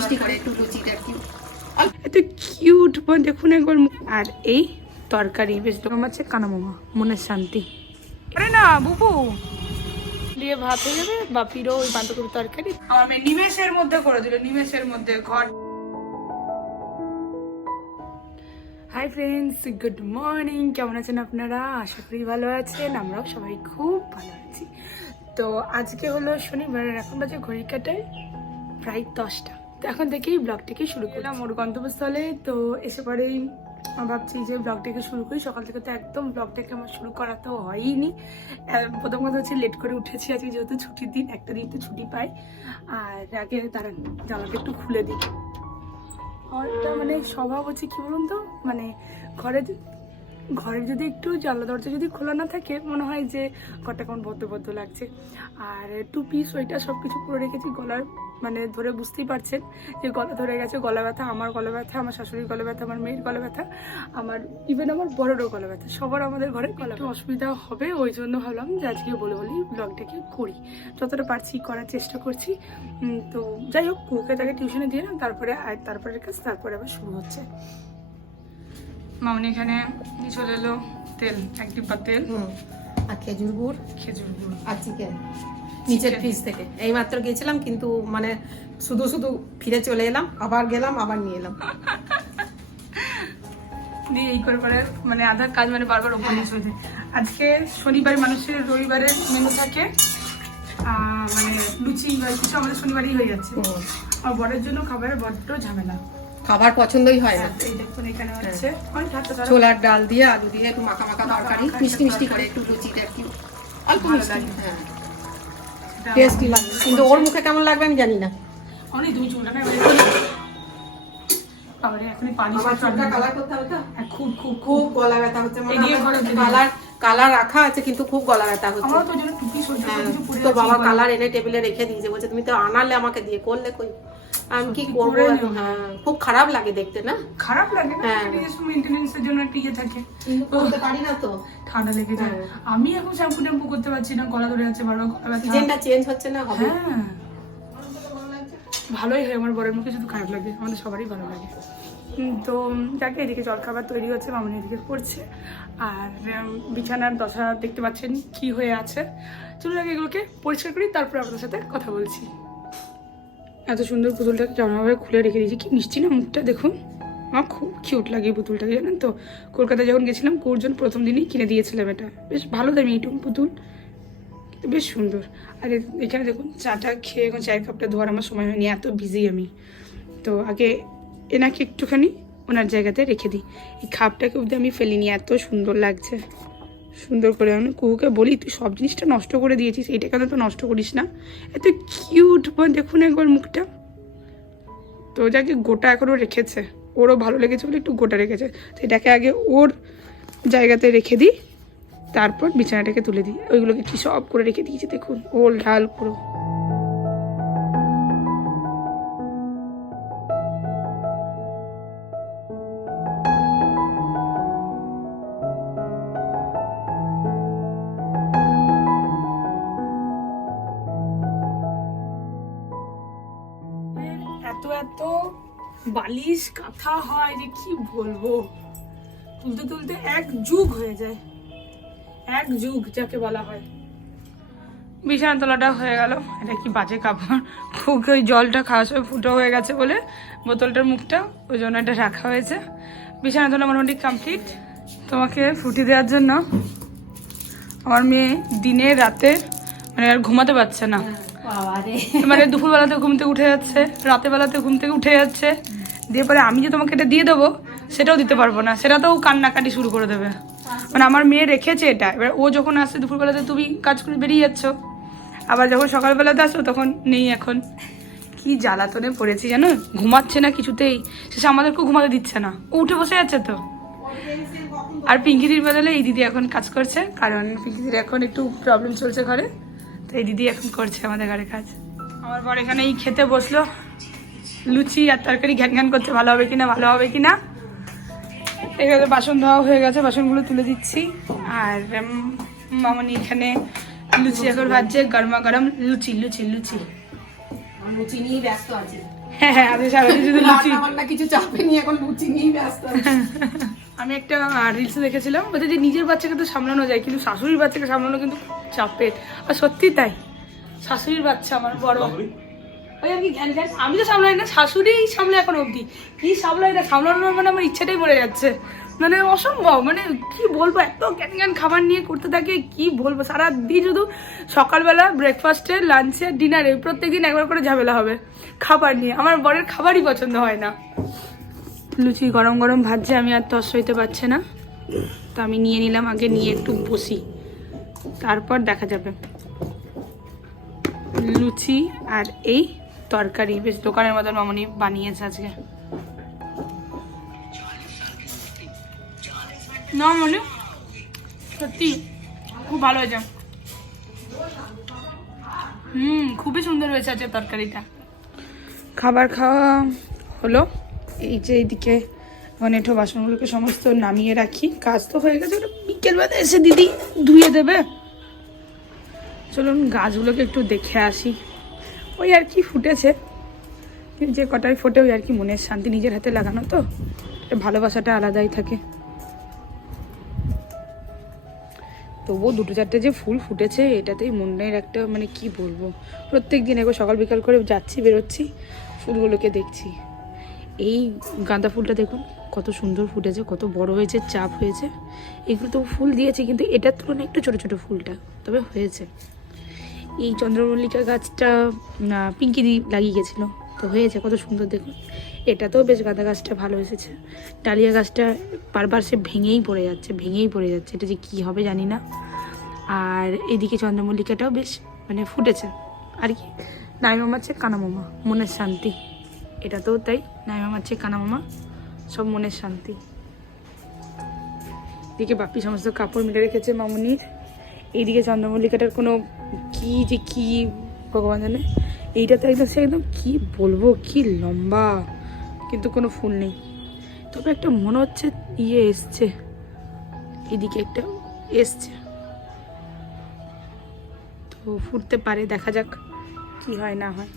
মিষ্টি করে একটু লুচিটা একটু এত কিউট দেখুন একবার আর এই তরকারি বেশ রকম আছে কানা মামা মনের শান্তি। আরে না বুবু। দিয়ে ভাত হয়ে যাবে বাপিরও ওই বাঁধাকপি তরকারি। আমার মেয়ে নিমেষের মধ্যে করে দিল নিমেষের মধ্যে ঘর। হাই ফ্রেন্ডস গুড মর্নিং কেমন আছেন আপনারা? আশা করি ভালো আছেন আমরাও সবাই খুব ভালো আছি। তো আজকে হলো শনিবার এখন বাজে ঘড়ি কাটায় প্রায় দশটা। তো এখন থেকেই ব্লগটিকে শুরু করলাম ওর গন্তব্যস্থলে তো এসে পরেই ভাবছি যে ব্লগটাকে শুরু করি। সকাল থেকে তো একদম ব্লগটাকে আমার শুরু করা তো আহ, প্রথম কথা হচ্ছে লেট করে উঠেছি আজকে যেহেতু ছুটির দিন একটা দিন তো ছুটি পাই। আর আগে দাঁড়ান জামাটা একটু খুলে দিই। একটা মানে স্বভাব হচ্ছে কি বলুন তো? মানে ঘরে ঘরে যদি একটু জানলা দরজা যদি খোলা না থাকে, মনে হয় যে ঘরটা কেমন বদ্ধ বদ্ধ লাগছে। আর টুপি সোয়েটার সব কিছু পরে রেখেছি গলার মানে ধরে বুঝতেই পারছেন যে গলা ধরে গেছে, গলা ব্যথা, আমার গলা ব্যথা, আমার শাশুড়ির গলা ব্যথা, আমার মেয়ের গলা ব্যথা, আমার ইভেন আমার বড়োরও গলা ব্যথা, সবার আমাদের ঘরে গলা অসুবিধা হবে, ওই জন্য ভাবলাম যে আজকে বলে বলি ব্লগটাকে করি। যতটা পারছি করার চেষ্টা করছি। তো যাই হোক ওকে তাকে টিউশনে দিয়ে না তারপরে আর তারপরে কাজ, তারপরে আবার শুরু হচ্ছে। মামনি এখানে চলে এলো তেল এক ডিব্বা তেল। আর খেজুর গুড়? খেজুর গুড়। আর চিকেন নিচের. ফ্রিজ থেকে। এইমাত্র গেছিলাম কিন্তু মানে শুধু শুধু ফিরে চলে এলাম আবার গেলাম আবার নিয়ে এলাম। দিয়ে এই করে করে মানে আধার কাজ মানে বারবার ওপর নিচে হয়ে যায়। আজকে শনিবার মানুষের রবিবারে মেনু থাকে মানে লুচি বা কিছু আমাদের শনিবারই হয়ে যাচ্ছে। আর বরের জন্য খাবারের বড্ড ঝামেলা। খাবার পছন্দই হয় না। ধরা- ছোলার ডাল দিয়ে আলু দিয়ে একটু মাখা মাখা তরকারি মিষ্টি মিষ্টি করে একটু লুচিটা একটু অল্প মিষ্টি। হ্যাঁ। টেস্টি কিন্তু ওর মুখে কেমন লাগবে আমি জানি না। অনেক তুমি চুলটা কালার হ্যাঁ, খুব খুব খুব। গলা ব্যথা হচ্ছে। মানে এদিকে ঘরে কালার কালার রাখা আছে কিন্তু খুব গলা ব্যথা হচ্ছে। তো হ্যাঁ, তো বাবা কালার এনে টেবিলে রেখে দিয়েছে। বলছে তুমি তো আনালে আমাকে দিয়ে করলে কই? আমি কি করব। হ্যাঁ খুব খারাপ লাগে দেখতে না? খারাপ লাগে না হ্যাঁ। মেনটেনেন্সের জন্য একটা ইয়ে থাকে করতে পারি না তো। ঠান্ডা লেগে যায়। হ্যাঁ। আমি এখন শ্যাম্পু ট্যাম্পু করতে পারছি না গলা ধরে যাচ্ছে বারবার গলা ব্যথা সিজনটা চেঞ্জ হচ্ছে না হবে? হ্যাঁ। ভালোই হয় আমার বরের মুখে শুধু খারাপ লাগে আমাদের সবারই ভালো লাগে। তো যাকে এদিকে জলখাবার তৈরি হচ্ছে মামনি এদিকে করছে। আর বিছানার দশা দেখতে পাচ্ছেন কি হয়ে আছে। চলুন আগে এগুলোকে পরিষ্কার করি তারপরে আপনাদের সাথে কথা বলছি। এত সুন্দর পুতুলটাকে জামাভাবে খুলে রেখে দিয়েছি। কি মিষ্টি না মুখটা, দেখুন। আমার খুব কিউট লাগে এই পুতুলটাকে, জানেন তো? কলকাতায় যখন গেছিলাম কোরজন প্রথম দিনই কিনে দিয়েছিলাম এটা। বেশ ভালো দামি এইটুকু পুতুল। কিন্তু বেশ সুন্দর। আর এখানে দেখুন, চাটা খেয়ে এখন চায়ের কাপটা ধোয়ার আমার সময় হয়নি, এত বিজি আমি। তো আগে এনাকে একটুখানি ওনার জায়গাতে রেখে দিই। এই খাপটাকে অবধি আমি ফেলিনি, এত সুন্দর লাগছে। সুন্দর করে আমি কুহুকে বলি, তুই সব জিনিসটা নষ্ট করে দিয়েছিস এইটা কেন তো নষ্ট করিস না। এত কিউট দেখুন একবার মুখটা। তো যাকে গোটা এখনও রেখেছে, ওরও ভালো লেগেছে বলে একটু গোটা রেখেছে। তো এটাকে আগে ওর জায়গাতে রেখে দিই, তারপর বিছানাটাকে তুলে দিই। ওইগুলোকে কি সব করে রেখে দিয়েছি দেখুন, ওল ঢাল পুরো। বালিশ কাঁথা হয় যে কি বলব? তুলতে তুলতে এক যুগ হয়ে যায়। এক যুগ যাকে বলা হয়। বিছানা তোলাটা হয়ে গেল। এটা কি বাজে কাপড়? খুব ওই জলটা খাওয়া সময় ফুটো হয়ে গেছে বলে বোতলটার মুখটা ওই জন্য এটা রাখা হয়েছে। বিছানা তোলা মোটামুটি কমপ্লিট তোমাকে ফুটি দেওয়ার জন্য আমার মেয়ে দিনে রাতে মানে আর ঘুমাতে পারছে না। মানে দুপুরবেলাতে ঘুম থেকে উঠে যাচ্ছে রাতের বেলাতে ঘুম থেকে উঠে যাচ্ছে। দিয়ে পরে আমি যে তোমাকে এটা দিয়ে দেবো, সেটাও দিতে পারব না। সেটাতেও কান্নাকাটি শুরু করে দেবে। মানে আমার মেয়ে রেখেছে এটা। এবার ও যখন আসছে দুপুরবেলাতে তুমি কাজ করে বেরিয়ে যাচ্ছ। আবার যখন সকালবেলাতে আসো তখন নেই এখন। কি জ্বালাতনে পড়েছি জানো? ঘুমাচ্ছে না কিছুতেই। শেষে আমাদেরকেও ঘুমাতে দিচ্ছে না। ও উঠে বসে যাচ্ছে তো। আর পিঙ্কিদির বদলে এই দিদি এখন কাজ করছে, কারণ পিঙ্কিদির এখন একটু প্রবলেম চলছে ঘরে। তো এই দিদি এখন করছে আমাদের ঘরে কাজ। আমার বর এখানে এই খেতে বসল। লুচি আর তরকারি ঘ্যান ঘ্যান করছে ভালো হবে কিনা ভালো হবে কিনা? এখানে বাসন ধোয়া হয়ে গেছে বাসনগুলো তুলে দিচ্ছি। আর মামনি এখানে লুচি এখন ভাজছে গরমা গরম লুচি লুচি লুচি। লুচি নিয়ে ব্যস্ত আছি। হ্যাঁ হ্যাঁ আজকে সারাদিন শুধু লুচি। কিছু চাপে নিয়ে এখন লুচি নিয়েই ব্যস্ত আমি একটা রিলস দেখেছিলাম বলছে যে নিজের বাচ্চাকে তো সামলানো যায় কিন্তু শাশুড়ির বাচ্চাকে সামলানো কিন্তু চাপের। আর সত্যি তাই শাশুড়ির বাচ্চা আমার বড়। ওই আর আমি তো সামলাই না, শাশুড়ি সামলে এখন অবধি। কি সামলাই না, সামলানোর মানে আমার ইচ্ছাটাই মরে যাচ্ছে। মানে অসম্ভব মানে কি বলব, এত জ্ঞান জ্ঞান খাবার নিয়ে করতে থাকে, কি বলব? সারা দিন শুধু সকালবেলা ব্রেকফাস্টে লাঞ্চে ডিনারে প্রত্যেকদিন একবার করে ঝামেলা হবে। খাবার নিয়ে, আমার বরের খাবারই পছন্দ হয় না। লুচি গরম গরম ভাজছে আমি আর তস হইতে পারছে না, তো আমি নিয়ে নিলাম, আগে নিয়ে একটু বসি। তারপর দেখা যাবে। লুচি আর এই তরকারি, বেশ দোকানের মতন মামনি বানিয়েছে আজকে। না মনে সত্যি, খুব ভালো হয়েছে। হুম, খুবই সুন্দর হয়েছে আজকে তরকারিটা। খাবার খাওয়া হলো। এই যে এইদিকে মানে একটু বাসনগুলোকে সমস্ত নামিয়ে রাখি। কাজ তো হয়ে গেছে বিকেলবেলা এসে দিদি ধুয়ে দেবে। চলুন গাছগুলোকে একটু দেখে আসি। ওই আর কি ফুটেছে। যে কটাই ফোটে ওই আর কি মনের শান্তি নিজের হাতে লাগানো তো ভালোবাসাটা আলাদাই থাকে। তবুও দুটো চারটে যে ফুল ফুটেছে, এটাতেই মনের একটা মানে কি বলব? প্রত্যেক দিন একবার সকাল বিকাল করে যাচ্ছি, বেরোচ্ছি, ফুলগুলোকে দেখছি। এই গাঁদা ফুলটা দেখুন, কত সুন্দর ফুটেছে, কত বড় হয়েছে, চাপ হয়েছে। এগুলো তো ফুল দিয়েছে, কিন্তু এটার তুলনায় একটু ছোট ছোট ফুলটা, তবে হয়েছে। এই চন্দ্রমল্লিকা গাছটা পিঙ্কি দি লাগিয়ে গেছিল। তো হয়েছে, কত সুন্দর দেখুন। এটাতেও বেশ গাঁদা গাছটা ভালো এসেছে। ডালিয়া গাছটা বারবার সে ভেঙেই পড়ে যাচ্ছে, ভেঙেই পড়ে যাচ্ছে। এটা যে কী হবে জানি না। আর এদিকে চন্দ্রমল্লিকাটাও বেশ মানে ফুটেছে। আর কি? নাইমা মাছে কানামামা, মনের শান্তি। এটাতেও তাই নাইমা মাছে কানামামা, সব মনের শান্তি। এদিকে বাপি সমস্ত কাপড় মিলে রেখেছে মামুনির। এইদিকে চন্দ্রমল্লিকাটার কোনো কি যে কি ভগবান জানে? এইটা তো একদম সে একদম কী বলব, কি লম্বা, কিন্তু কোনো ফুল নেই। তবে একটা মনে হচ্ছে ইয়ে এসছে। এদিকে একটা এসছে। তো ফুটতে পারে, দেখা যাক কি হয়, না হয়।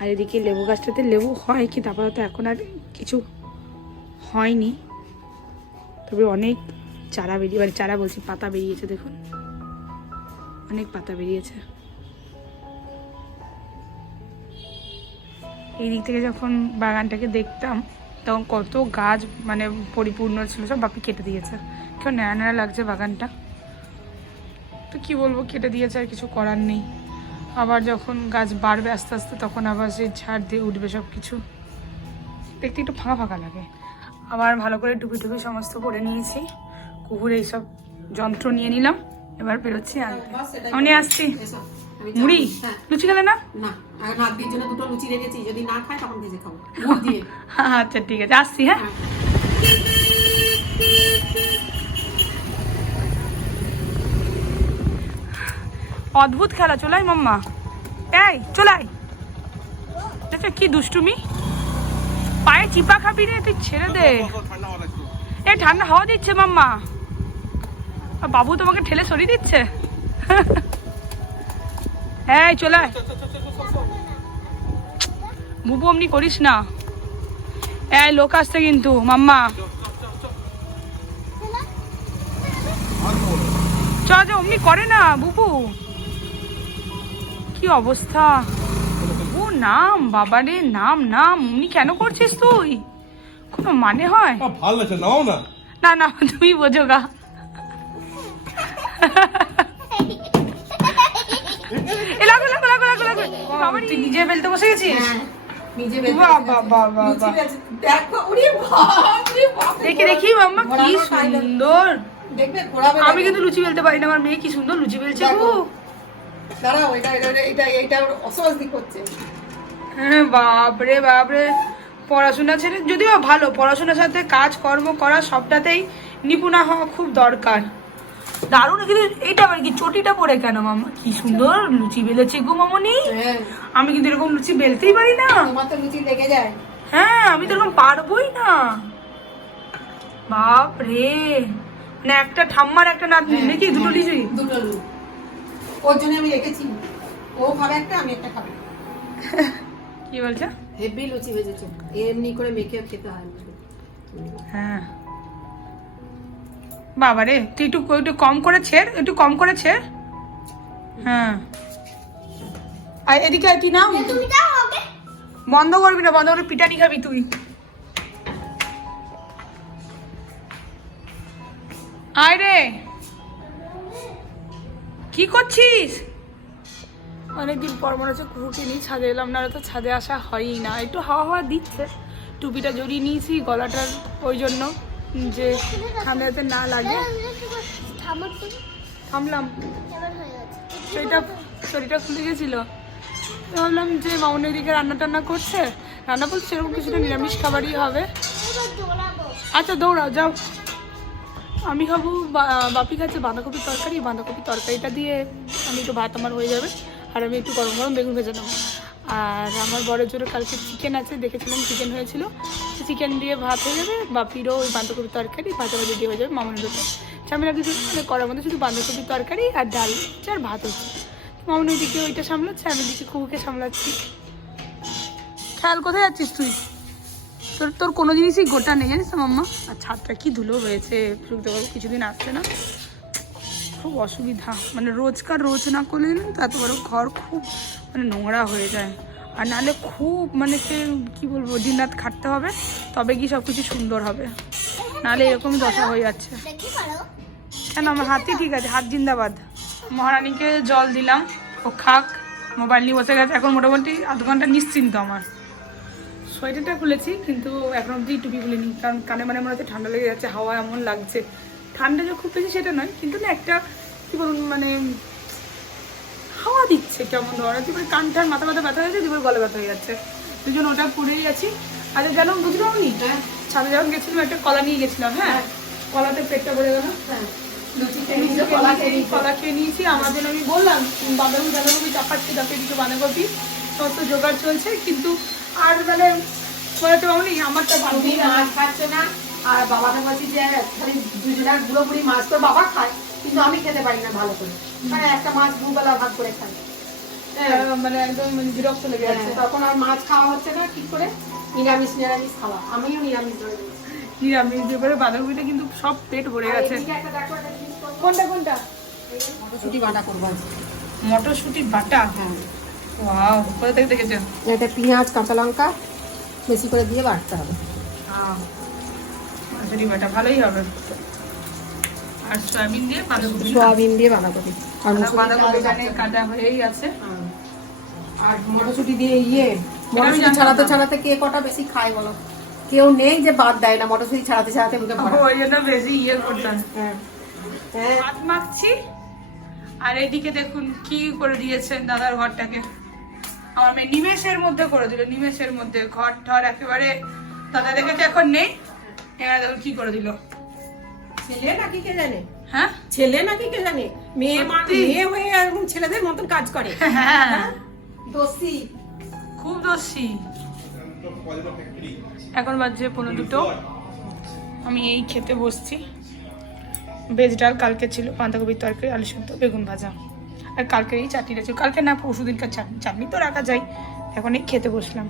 আর এদিকে লেবু গাছটাতে লেবু হয়, কিন্তু আপাতত এখন আর কিছু হয়নি। তবে অনেক চারা বেরিয়ে মানে চারা বলছি, পাতা বেরিয়েছে, দেখুন। অনেক পাতা বেরিয়েছে। এই দিক থেকে যখন বাগানটাকে দেখতাম, তখন কত গাছ মানে পরিপূর্ণ ছিল, সব বাপি কেটে দিয়েছে। কেউ নেড়া নেড়া লাগছে বাগানটা। তো কি বলব, কেটে দিয়েছে, আর কিছু করার নেই। আবার যখন গাছ বাড়বে আস্তে আস্তে, তখন আবার সেই ঝাড় দিয়ে উঠবে সব কিছু দেখতে একটু ফাঁকা ফাঁকা লাগে। আবার ভালো করে টুপি টুপি সমস্ত করে নিয়েছি। কুকুর এইসব যন্ত্র নিয়ে নিলাম। এবার বেরোচ্ছি আমি আসছি মুড়ি? হ্যাঁ লুচি খেলে না? দিয়ে আচ্ছা ঠিক আছে আসছি হ্যাঁ? হ্যাঁ। অদ্ভুত খেলা চলাই মাম্মা। এই চলাই আচ্ছা কি দুষ্টুমি? পায়ে চিপা খাবি রে তুই ছেড়ে দে। এই ঠান্ডা হাওয়া দিচ্ছে মাম্মা। বাবু তোমাকে ঠেলে সরিয়ে দিচ্ছে? হ্যাঁ এই চলাই বুবু অমনি করিস না। এই লোক আসছে কিন্তু মাম্মা। চ চ অমনি করে না বুবু। কি অবস্থা? ও নাম বাবারে নাম নাম অমনি কেন করছিস তুই? কোনো মানে হয়? ভালো লাগছে নাও না। না না তুমি বোঝো গা। লাগো, লাগো, লাগো, লাগো, লাগো। বাবা, তুই নিজে ফেলতে বসে গেছিস? হ্যাঁ, দেখো, মাম্মা কি। সুন্দর। আমি কিন্তু লুচি বেলতে পারি না আমার মেয়ে কি সুন্দর লুচি বেলছে দেখো। গো। দাঁড়াও এটা এটা হ্যাঁ বাপরে বাপরে পড়াশোনা ছেড়ে যদিও ভালো পড়াশোনার সাথে কাজ কর্ম করা সবটাতেই নিপুণা হওয়া খুব দরকার। দারুণ কিন্তু এইটা আবার কি চটিটা পরে কেন মামা? কি সুন্দর লুচি বেলেছে গো মামনি। হ্যাঁ। আমি কিন্তু এরকম লুচি বেলতেই পারি না। লুচি লেগে যায়। হ্যাঁ আমি তো এরকম পারবোই না। বাপ রে মানে একটা ঠাম্মার একটা নাতনি হ্যাঁ, নাকি দুটো লিচুই দুটো লু ওর জন্য আমি রেখেছি। ও খাবে একটা আমি একটা খাব। কি বলছে? হেভি লুচি ভেজেছে এমনি করে মেখে খেতে হয়। হ্যাঁ। বাবা রে তুই একটু একটু কম করে ছেড় একটু কম করে ছেড়। হ্যাঁ। আর এদিকে আর কি না বন্ধ করবি না বন্ধ করে পিটানি খাবি তুই। আয় রে। কি করছিস? অনেকদিন পর মনে হচ্ছে কুকুরকে নিয়ে ছাদে এলাম না তো ছাদে আসা হয়ই না। একটু হাওয়া হাওয়া দিচ্ছে টুপিটা জড়িয়ে নিয়েছি গলাটার ওই জন্য। যে ঠান্ডা যাতে না লাগে। থামলাম শরীরটা শরীরটা ফুলে গেছিল। ভাবলাম যে মামনের দিকে রান্না টান্না করছে। রান্না বলতে সেরকম কিছুটা নিরামিষ খাবারই হবে। আচ্ছা দৌড়াও, যাও। আমি খাব বাপি খাচ্ছে বাঁধাকপির তরকারি। বাঁধাকপির তরকারিটা দিয়ে আমি একটু ভাত আমার হয়ে যাবে। আর আমি একটু গরম গরম বেগুন ভেজে নেব। আর আমার বড়ের জন্য কালকে চিকেন আছে, দেখেছিলাম চিকেন হয়েছিল। চিকেন দিয়ে ভাত হয়ে যাবে, বাপিরও ওই বাঁধাকপির তরকারি, ভাজা ভাজি দিয়ে হয়ে যাবে মামনের দুটো ঝামেলা কিছু করার মধ্যে শুধু বাঁধাকপির তরকারি আর ডাল আর ভাত হচ্ছে। মামন ওইদিকে ওইটা সামলাচ্ছে, আমি দিকে কুকুকে সামলাচ্ছি। খেয়াল কোথায় যাচ্ছিস তুই? তোর তোর কোনো জিনিসই গোটা নেই, জানিস মাম্মা? আর ছাদটা কি ধুলো হয়েছে পারব কিছুদিন আসছে না। খুব অসুবিধা। মানে রোজকার রোজ না করলে তো এত বড় ঘর খুব মানে নোংরা হয়ে যায়। আর নাহলে খুব মানে সে কী বলব দিন রাত খাটতে হবে, তবে কি সব কিছু সুন্দর হবে। নাহলে এরকমই দশা হয়ে যাচ্ছে। কেন? আমার হাতই ঠিক আছে, হাত জিন্দাবাদ। মহারানীকে জল দিলাম, ও খাক, মোবাইল নিয়ে বসে গেছে। এখন মোটামুটি আধ ঘণ্টা নিশ্চিন্ত আমার। সোয়েটারটা খুলেছি, কিন্তু এখন অব্দি টুপি খুলিনি, কারণ কানে মানে মনে হচ্ছে ঠান্ডা লেগে যাচ্ছে, হাওয়া এমন লাগছে। ঠান্ডা যে খুব বেশি সেটা নয়, কিন্তু না একটা, কী বলুন মানে হাওয়া দিচ্ছে কেমন ধরনের? দুপুরে কান টান মাথা মাথা ব্যথা হয়েছে দুপুরে গলা ব্যথা হয়ে যাচ্ছে। দুই জন্য ওটা পরেই আছি। আচ্ছা গেলাম বুঝতে পারনি ছাদে যখন গেছিলাম একটা কলা নিয়ে গেছিলাম হ্যাঁ? কলাতে পেটটা ভরে গেল। হ্যাঁ। লুচি খেয়ে লুচি নিয়েছে, কলা খেয়ে নিয়েছে। কলা খেয়ে নিয়েছি আমার জন্য আমি বললাম বাঁধাকপি বাঁধাকপি চাপাচ্ছি তাতে কিছু বাঁধাকপি সব জোগাড় চলছে কিন্তু আর মানে মাছ খাচ্ছ না আর বাবাকে বলছি যে খালি দুজনের গুঁড়ো বুড়ি মাছ তো বাবা খায়। কিন্তু আমি খেতে পারি না ভালো করে। মানে একটা মাছ দুবেলা ভাগ করে খাই। হ্যাঁ, মানে একদম মানে বিরক্ত লেগে হ্যাঁ, যাচ্ছে। তখন আর মাছ খাওয়া হচ্ছে না ঠিক করে। নিরামিষ নিরামিষ খাওয়া। আমিও নিরামিষ ধরে। নিরামিষ এবারে বাঁধাকপিটা কিন্তু সব পেট ভরে গেছে। কোনটা কোনটা? মটরশুঁটি বাটা করব। মটরশুঁটি বাটা? হ্যাঁ। ওয়াও কোথা থেকে এটা পেঁয়াজ কাঁচা লঙ্কা বেশি করে দিয়ে বাটতে হবে। মটরশুঁটি বাটা ভালোই হবে। আর সয়াবিন দিয়ে বাঁধাকপি। সোয়াবিন দিয়ে বাঁধাকপি। আর বাঁধাকপি কাটা হয়েই আছে। আর মটরশুঁটি দিয়ে ইয়ে মটরশুঁটি ছাড়াতে ছাড়াতে কে কটা বেশি খায় বলো? কেউ নেই যে বাদ দেয় না মটরশুঁটি ছাড়াতে ছাড়াতে মুখে ওই জন্য বেশি ইয়ে করতাম। হ্যাঁ। হ্যাঁ। ভাত মাখছি। আর এদিকে দেখুন কি করে দিয়েছে দাদার ঘরটাকে। আমার মেয়ে নিমেষের মধ্যে করে দিল নিমেষের মধ্যে। ঘর ঠর একেবারে দাদা দেখেছে এখন নেই। এবার দেখুন কি করে দিল। ছেলে নাকি কে জানে? হ্যাঁ? ছেলে নাকি কে জানে? মেয়ে মেয়ে হয়ে এরকম ছেলেদের মতন কাজ করে। হ্যাঁ দোষী। খুব দোষী। এখন বাজছে পনেরো দুটো। আমি এই খেতে বসছি। ভেজ ডাল কালকে ছিল বাঁধাকপির তরকারি আলু সেদ্ধ বেগুন ভাজা। আর কালকের এই চাটনিটা ছিল। কালকে না পরশু দিনকার চাটনি চাটনি তো রাখা যায়। এখন এই খেতে বসলাম।